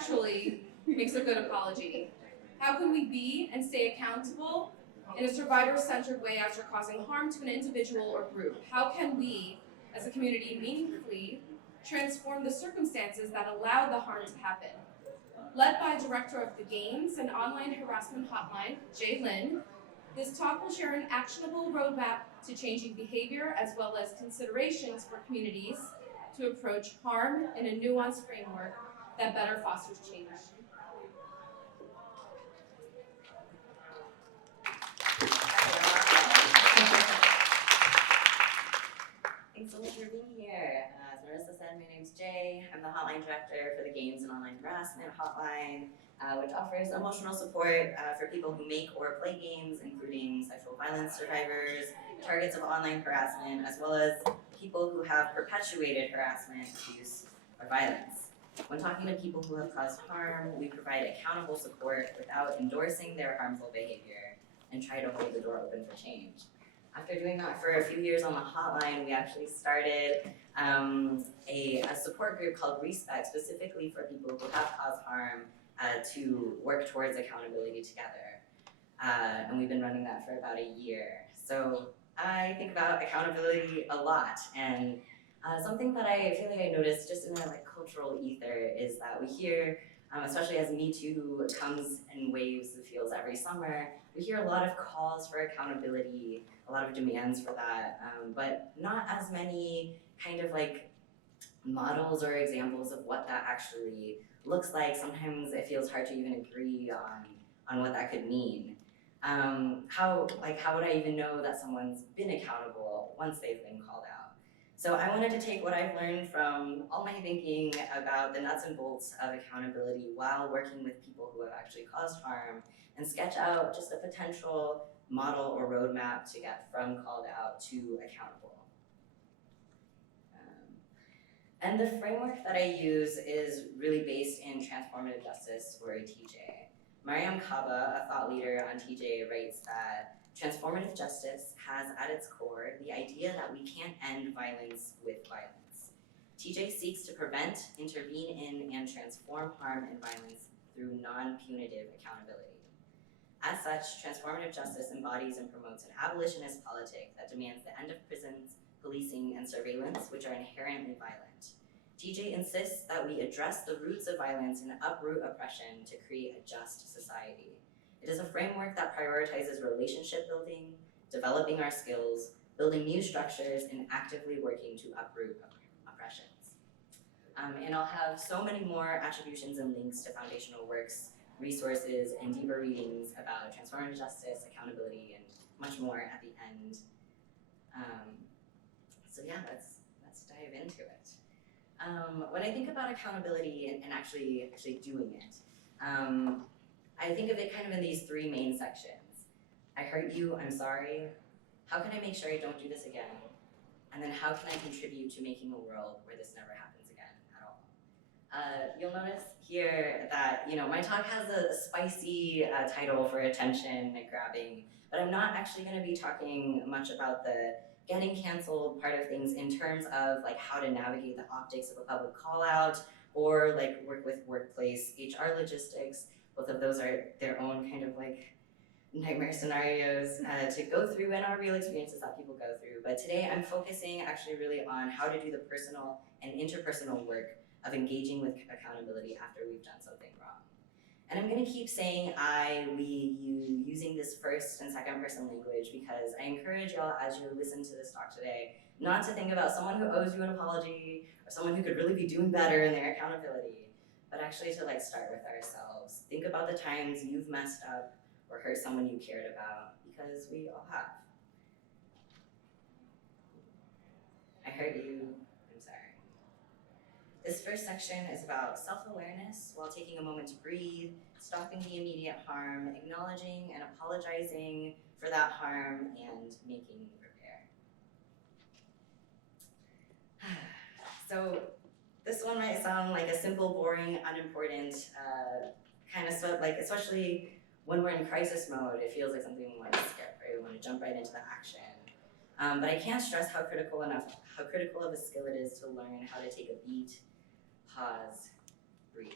actually makes a good apology? How can we be and stay accountable in a survivor-centered way after causing harm to an individual or group? How can we, as a community, meaningfully transform the circumstances that allowed the harm to happen? Led by Director of the Games and Online Harassment Hotline, Jae Lin, this talk will share an actionable roadmap to changing behavior as well as considerations for communities to approach harm in a nuanced framework that better fosters change. Thanks so much for being here. As Marissa said, my name's Jae. I'm the Hotline Director for the Games and Online Harassment Hotline, which offers emotional support for people who make or play games, including sexual violence survivors, targets of online harassment, as well as people who have perpetuated harassment, abuse, or violence. When talking to people who have caused harm, we provide accountable support without endorsing their harmful behavior and try to hold the door open for change. After doing that for a few years on the hotline, we actually started a support group called Respect, specifically for people who have caused harm to work towards accountability together. And we've been running that for about a year. So I think about accountability a lot, and something that I feel like I noticed just in our cultural ether is that we hear, especially as Me Too comes in waves, it feels every summer, we hear a lot of calls for accountability, a lot of demands for that, but not as many kind of models or examples of what that actually looks like. Sometimes it feels hard to even agree on what that could mean. How would I even know that someone's been accountable once they've been called out? So I wanted to take what I've learned from all my thinking about the nuts and bolts of accountability while working with people who have actually caused harm and sketch out just a potential model or roadmap to get from called out to accountable. And the framework that I use is really based in transformative justice, or TJ. Mariam Kaba, a thought leader on TJ, writes that transformative justice has at its core the idea that we can't end violence with violence. TJ seeks to prevent, intervene in, and transform harm and violence through non-punitive accountability. As such, transformative justice embodies and promotes an abolitionist politic that demands the end of prisons, policing, and surveillance, which are inherently violent. TJ insists that we address the roots of violence and uproot oppression to create a just society. It is a framework that prioritizes relationship building, developing our skills, building new structures, and actively working to uproot oppressions. And I'll have so many more attributions and links to foundational works, resources, and deeper readings about transformative justice, accountability, and much more at the end. So yeah, let's dive into it. When I think about accountability and actually doing it, I think of it kind of in these three main sections. I hurt you, I'm sorry. How can I make sure I don't do this again? And then how can I contribute to making a world where this never happens again at all? You'll notice here that my talk has a spicy title for attention grabbing, but I'm not actually going to be talking much about the getting canceled part of things in terms of how to navigate the optics of a public call out or work with workplace HR logistics. Both of those are their own kind of nightmare scenarios to go through and are real experiences that people go through. But today I'm focusing actually really on how to do the personal and interpersonal work of engaging with accountability after we've done something wrong. And I'm gonna keep saying I, we, you, using this first and second person language because I encourage y'all as you listen to this talk today, not to think about someone who owes you an apology or someone who could really be doing better in their accountability, but actually to start with ourselves. Think about the times you've messed up or hurt someone you cared about, because we all have. I hurt you, I'm sorry. This first section is about self-awareness while taking a moment to breathe, stopping the immediate harm, acknowledging and apologizing for that harm, and making repair. So this one might sound like a simple, boring, unimportant kind of stuff, especially when we're in crisis mode, it feels like something we want to skip, right? We want to jump right into the action. But I can't stress how critical of a skill it is to learn how to take a beat, pause, breathe.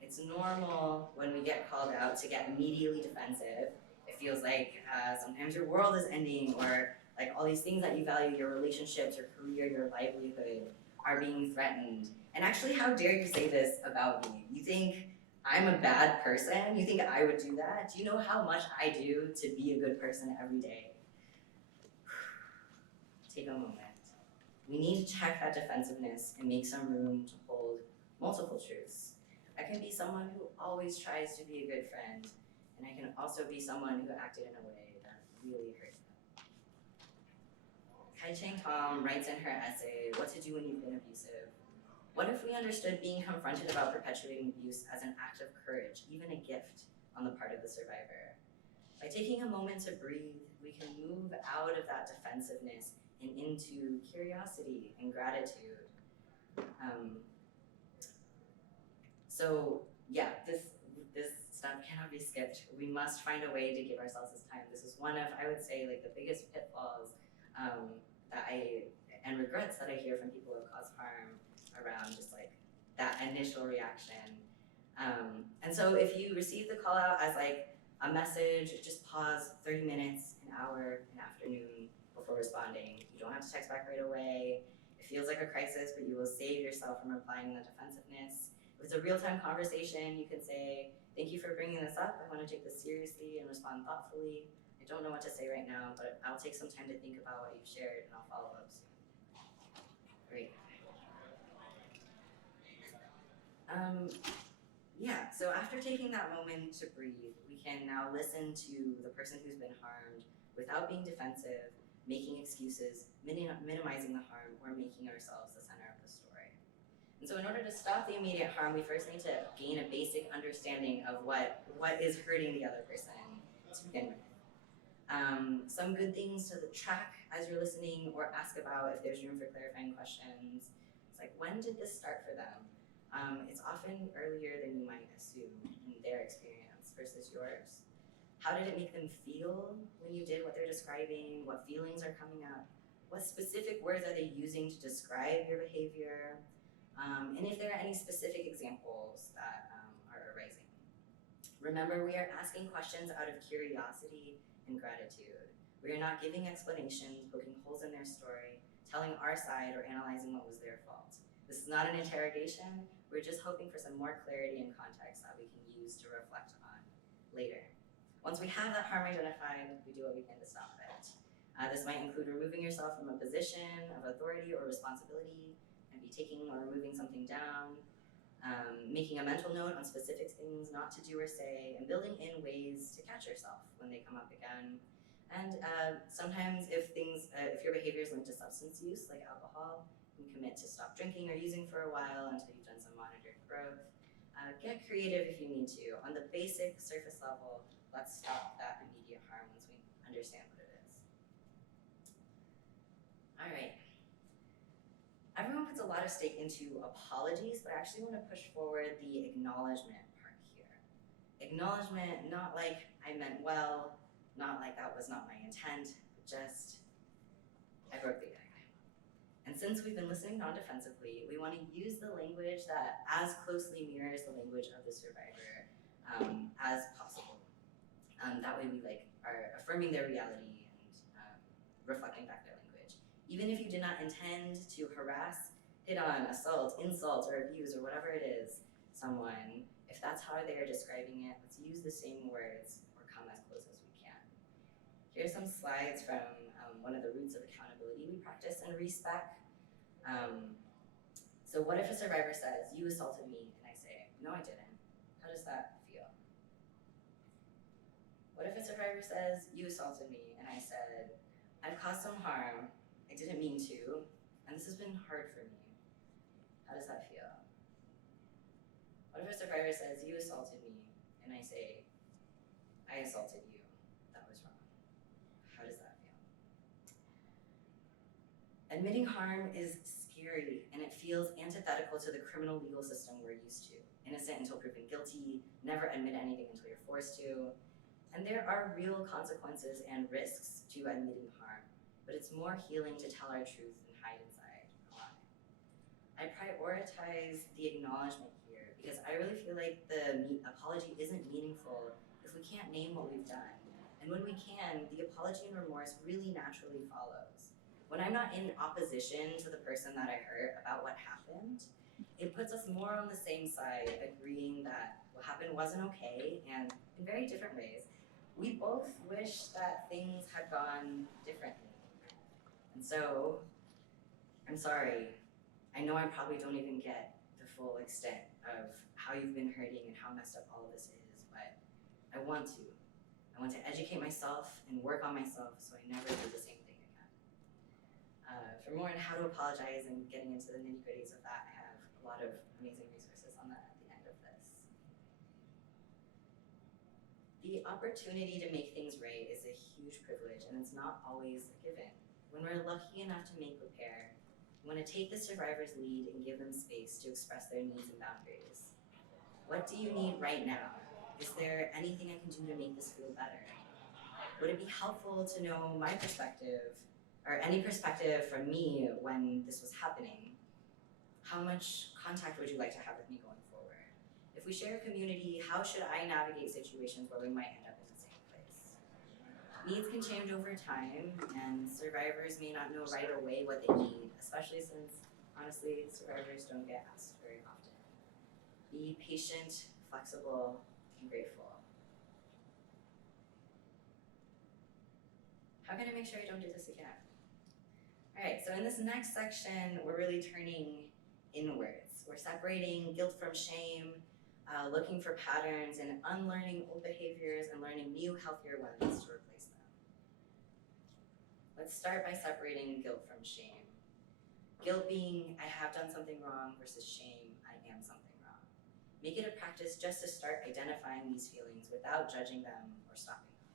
It's normal when we get called out to get immediately defensive. It feels like sometimes your world is ending, or like all these things that you value, your relationships, your career, your livelihood, are being threatened. And actually, how dare you say this about me? You think I'm a bad person? You think I would do that? Do you know how much I do to be a good person every day? Take a moment. We need to check that defensiveness and make some room to hold multiple truths. I can be someone who always tries to be a good friend, and I can also be someone who acted in a way that really hurt them. Kai Chang Tom writes in her essay, What to Do When You've Been Abusive. What if we understood being confronted about perpetuating abuse as an act of courage, even a gift on the part of the survivor? By taking a moment to breathe, we can move out of that defensiveness and into curiosity and gratitude. So yeah, this stuff cannot be skipped. We must find a way to give ourselves this time. This is one of, I would say, like the biggest pitfalls and regrets that I hear from people who cause harm around just like that initial reaction. And so if you receive the call out as like a message, just pause 30 minutes, an hour, an afternoon before responding. You don't have to text back right away. It feels like a crisis, but you will save yourself from replying in the defensiveness. If it's a real-time conversation, you can say, thank you for bringing this up. I want to take this seriously and respond thoughtfully. I don't know what to say right now, but I'll take some time to think about what you've shared and I'll follow up soon. Great. Yeah, so after taking that moment to breathe, we can now listen to the person who's been harmed without being defensive, making excuses, minimizing the harm, or making ourselves the center of the story. And so in order to stop the immediate harm, we first need to gain a basic understanding of what is hurting the other person to begin with. Some good things to track as you're listening or ask about if there's room for clarifying questions. It's like, when did this start for them? It's often earlier than you might assume in their experience versus yours. How did it make them feel when you did what they're describing? What feelings are coming up? What specific words are they using to describe your behavior? And if there are any specific examples that are arising. Remember, we are asking questions out of curiosity and gratitude. We are not giving explanations, poking holes in their story, telling our side, or analyzing what was their fault. This is not an interrogation. We're just hoping for some more clarity and context that we can use to reflect on later. Once we have that harm identified, we do what we can to stop it. This might include removing yourself from a position of authority or responsibility, maybe taking or removing something down, making a mental note on specific things not to do or say, and building in ways to catch yourself when they come up again. And sometimes if your behavior is linked to substance use, like alcohol, you can commit to stop drinking or using for a while until you've done some monitored growth. Get creative if you need to. On the basic surface level, let's stop that immediate harm once we understand what it is. All right. Everyone puts a lot of stake into apologies, but I actually want to push forward the acknowledgement part here. Acknowledgement, not like I meant well, not like that was not my intent, but just I broke the egg. And since we've been listening non-defensively, we want to use the language that as closely mirrors the language of the survivor as possible. That way we are affirming their reality and reflecting back their language. Even if you did not intend to harass, hit on, assault, insult, or abuse, or whatever it is, someone, if that's how they are describing it, let's use the same words or come as close as we can. Here's some slides from one of the roots of accountability we practice and respect. So what if a survivor says, you assaulted me, and I say, no, I didn't. How does that feel? What if a survivor says, you assaulted me, and I said, I've caused some harm, I didn't mean to, and this has been hard for me. How does that feel? What if a survivor says, you assaulted me, and I say, I assaulted you, that was wrong. How does that feel? Admitting harm is scary, and it feels antithetical to the criminal legal system we're used to. Innocent until proven guilty, never admit anything until you're forced to. And there are real consequences and risks to admitting harm, but it's more healing to tell our truth and hide inside a lie. I prioritize the acknowledgement here because I really feel like the apology isn't meaningful if we can't name what we've done. And when we can, the apology and remorse really naturally follows. When I'm not in opposition to the person that I hurt about what happened, it puts us more on the same side, agreeing that what happened wasn't okay, and in very different ways, we both wish that things had gone differently. And so, I'm sorry. I know I probably don't even get the full extent of how you've been hurting and how messed up all of this is, but I want to. I want to educate myself and work on myself so I never do the same thing again. For more on how to apologize and getting into the nitty-gritties of that, I have a lot of amazing resources on that at the end of this. The opportunity to make things right is a huge privilege, and it's not always a given. When we're lucky enough to make repair, we want to take the survivor's lead and give them space to express their needs and boundaries. What do you need right now? Is there anything I can do to make this feel better? Would it be helpful to know my perspective, or any perspective from me when this was happening? How much contact would you like to have with me going forward? If we share a community, how should I navigate situations where we might end up in the same place? Needs can change over time, and survivors may not know right away what they need, especially since, honestly, survivors don't get asked very often. Be patient, flexible, and grateful. How can I make sure I don't do this again? All right, so in this next section, we're really turning inwards. We're separating guilt from shame, looking for patterns, and unlearning old behaviors and learning new, healthier ones to replace them. Let's start by separating guilt from shame. Guilt being, I have done something wrong, versus shame, I am something wrong. Make it a practice just to start identifying these feelings without judging them or stopping them.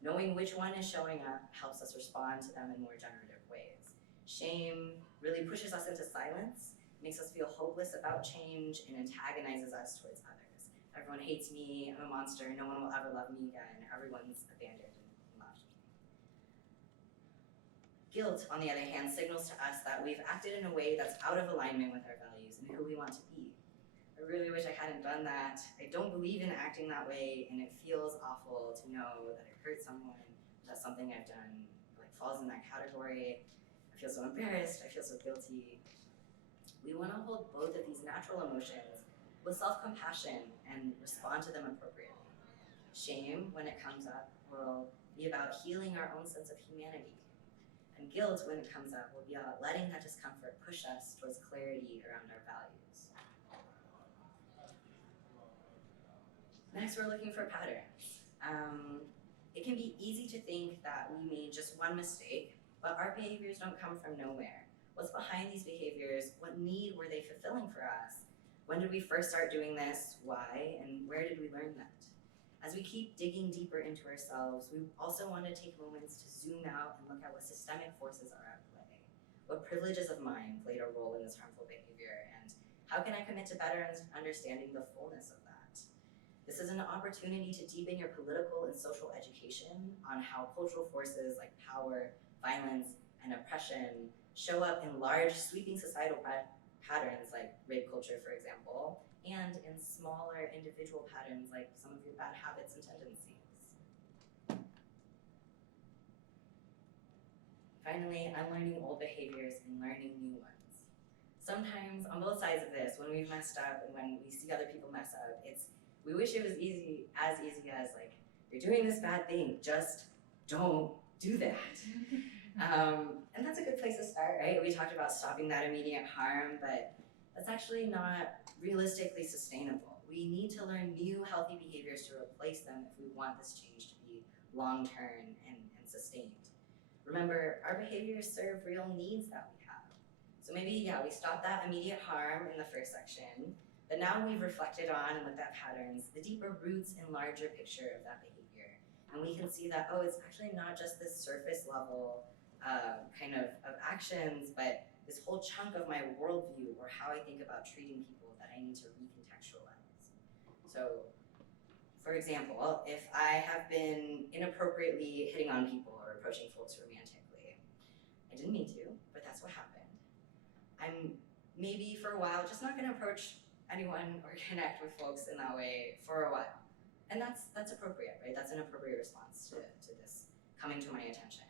Knowing which one is showing up helps us respond to them in more generative ways. Shame really pushes us into silence, makes us feel hopeless about change, and antagonizes us towards others. Everyone hates me, I'm a monster, no one will ever love me again, everyone's abandoned and left me. Guilt, on the other hand, signals to us that we've acted in a way that's out of alignment with our values and who we want to be. I really wish I hadn't done that. I don't believe in acting that way, and it feels awful to know that I hurt someone, that something I've done falls in that category. I feel so embarrassed, I feel so guilty. We want to hold both of these natural emotions with self-compassion and respond to them appropriately. Shame, when it comes up, will be about healing our own sense of humanity. And guilt, when it comes up, will be about letting that discomfort push us towards clarity around our values. Next, we're looking for patterns. It can be easy to think that we made just one mistake, but our behaviors don't come from nowhere. What's behind these behaviors? What need were they fulfilling for us? When did we first start doing this? Why? And where did we learn that? As we keep digging deeper into ourselves, we also want to take moments to zoom out and look at what systemic forces are at play. What privileges of mine played a role in this harmful behavior, and how can I commit to better understanding the fullness of that? This is an opportunity to deepen your political and social education on how cultural forces like power, violence, and oppression show up in large, sweeping societal patterns like rape culture, for example, and in smaller individual patterns like some of your bad habits and tendencies. Finally, unlearning old behaviors and learning new ones. Sometimes, on both sides of this, when we've messed up and when we see other people mess up, we wish it was as easy as like, you're doing this bad thing, just don't do that. And that's a good place to start, right? We talked about stopping that immediate harm, but that's actually not realistically sustainable. We need to learn new healthy behaviors to replace them if we want this change to be long-term and sustained. Remember, our behaviors serve real needs that we have. So maybe, we stopped that immediate harm in the first section, but now we've reflected on and looked at patterns, the deeper roots and larger picture of that behavior. And we can see that, it's actually not just this surface level kind of actions, but this whole chunk of my worldview or how I think about treating people that I need to recontextualize. So, for example, if I have been inappropriately hitting on people or approaching folks romantically, I didn't mean to, but that's what happened. I'm maybe for a while, just not gonna approach anyone or connect with folks in that way for a while. And that's appropriate, right? That's an appropriate response to this coming to my attention.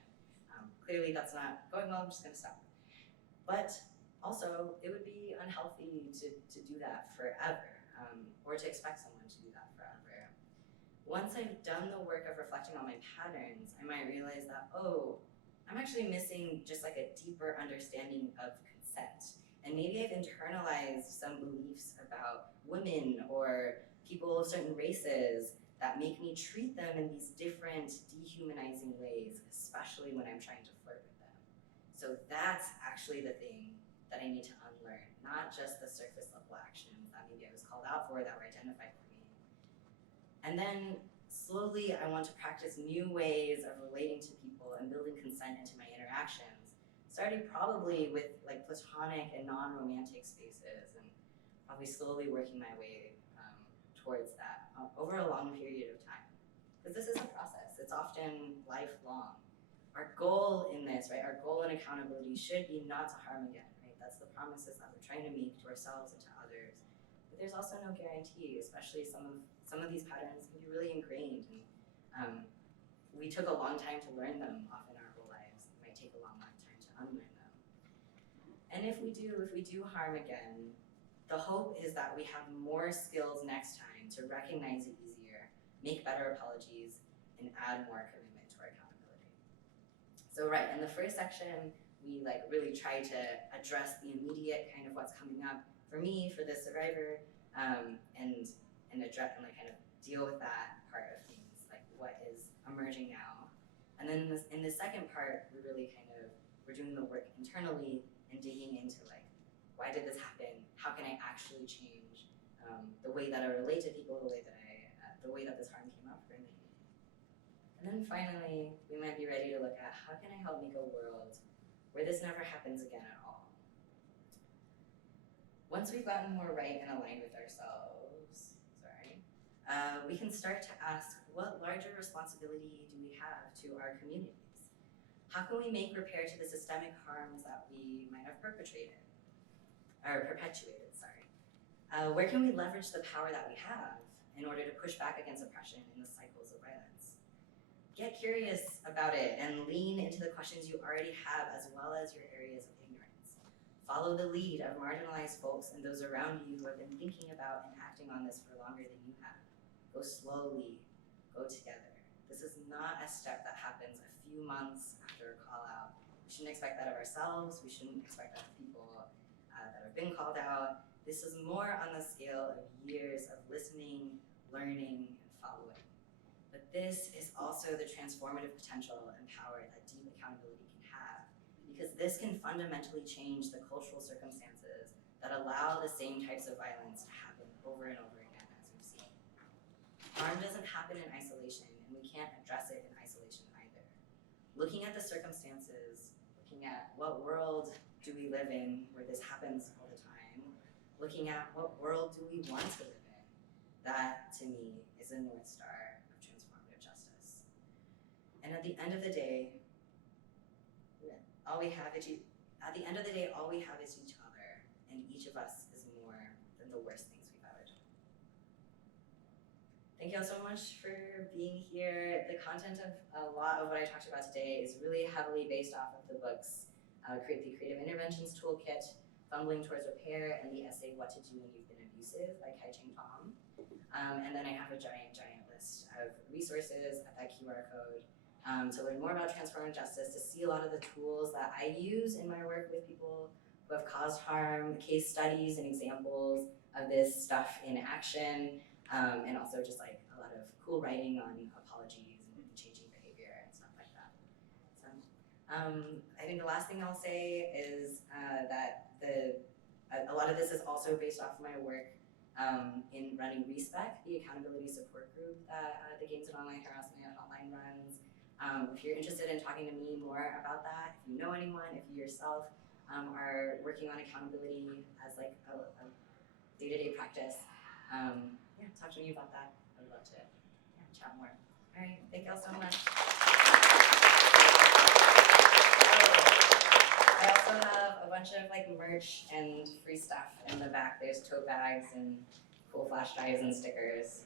Clearly that's not going well, I'm just gonna stop. But also, it would be unhealthy to do that forever, or to expect someone to do that forever. Once I've done the work of reflecting on my patterns, I might realize that, oh, I'm actually missing just like a deeper understanding of consent. And maybe I've internalized some beliefs about women or people of certain races that make me treat them in these different dehumanizing ways, especially when I'm trying to flirt with them. So that's actually the thing that I need to unlearn, not just the surface level actions that maybe I was called out for that were identified for me. And then slowly I want to practice new ways of relating to people and building consent into my interactions, starting probably with like platonic and non-romantic spaces, and probably slowly working my way towards that over a long period of time. Because this is a process, it's often lifelong. Our goal in this, right, our goal in accountability should be not to harm again, right? That's the promises that we're trying to make to ourselves and to others. But there's also no guarantee, especially some of these patterns can be really ingrained, and we took a long time to learn them often in our whole lives. It might take a long time to unlearn them. And if we do harm again, the hope is that we have more skills next time to recognize it easier, make better apologies, and add more commitment to our accountability. So right, in the first section, we like really try to address the immediate kind of what's coming up for me, for the survivor, and address and like kind of deal with that part of things, like what is emerging now. And then in the second part, we're doing the work internally and digging into like, why did this happen? How can I actually change the way that I relate to people, the way that this harm came up for me? And then finally, we might be ready to look at how can I help make a world where this never happens again at all? Once we've gotten more right and aligned with ourselves, we can start to ask, what larger responsibility do we have to our communities? How can we make repair to the systemic harms that we might have perpetrated? Or perpetuated, sorry. Where can we leverage the power that we have in order to push back against oppression and the cycles of violence? Get curious about it and lean into the questions you already have as well as your areas of ignorance. Follow the lead of marginalized folks and those around you who have been thinking about and acting on this for longer than you have. Go slowly, go together. This is not a step that happens a few months after a call out. We shouldn't expect that of ourselves, we shouldn't expect that of people that have been called out. This is more on the scale of years of listening, learning, and following. But this is also the transformative potential and power that deep accountability can have, because this can fundamentally change the cultural circumstances that allow the same types of violence to happen over and over again, as we've seen. Harm doesn't happen in isolation, and we can't address it in isolation either. Looking at the circumstances, looking at what world do we live in where this happens all the time, looking at what world do we want to live in, that to me is a North Star of transformative justice. And at the end of the day, all we have is each other, and each of us is more than the worst things we've ever done. Thank you all so much for being here. The content of a lot of what I talked about today is really heavily based off of the books, the Creative Interventions Toolkit, Fumbling Towards Repair, and the essay What to Do When You've Been Abusive by Kai-Ching Tom. And then I have a giant list of resources at that QR code to learn more about transformative justice, to see a lot of the tools that I use in my work with people who have caused harm, case studies and examples of this stuff in action, and also just like a lot of cool writing on apologies and changing behavior and stuff like that. So I think the last thing I'll say is that a lot of this is also based off of my work in running RESPEC, the accountability support group that the Games and Online Harassment Hotline runs. If you're interested in talking to me more about that, if you know anyone, if you yourself are working on accountability as like a day-to-day practice, talk to me about that. I would love to chat more. All right, thank you all so much. I also have a bunch of like merch merch and free stuff in the back. There's tote bags and cool flash drives and stickers.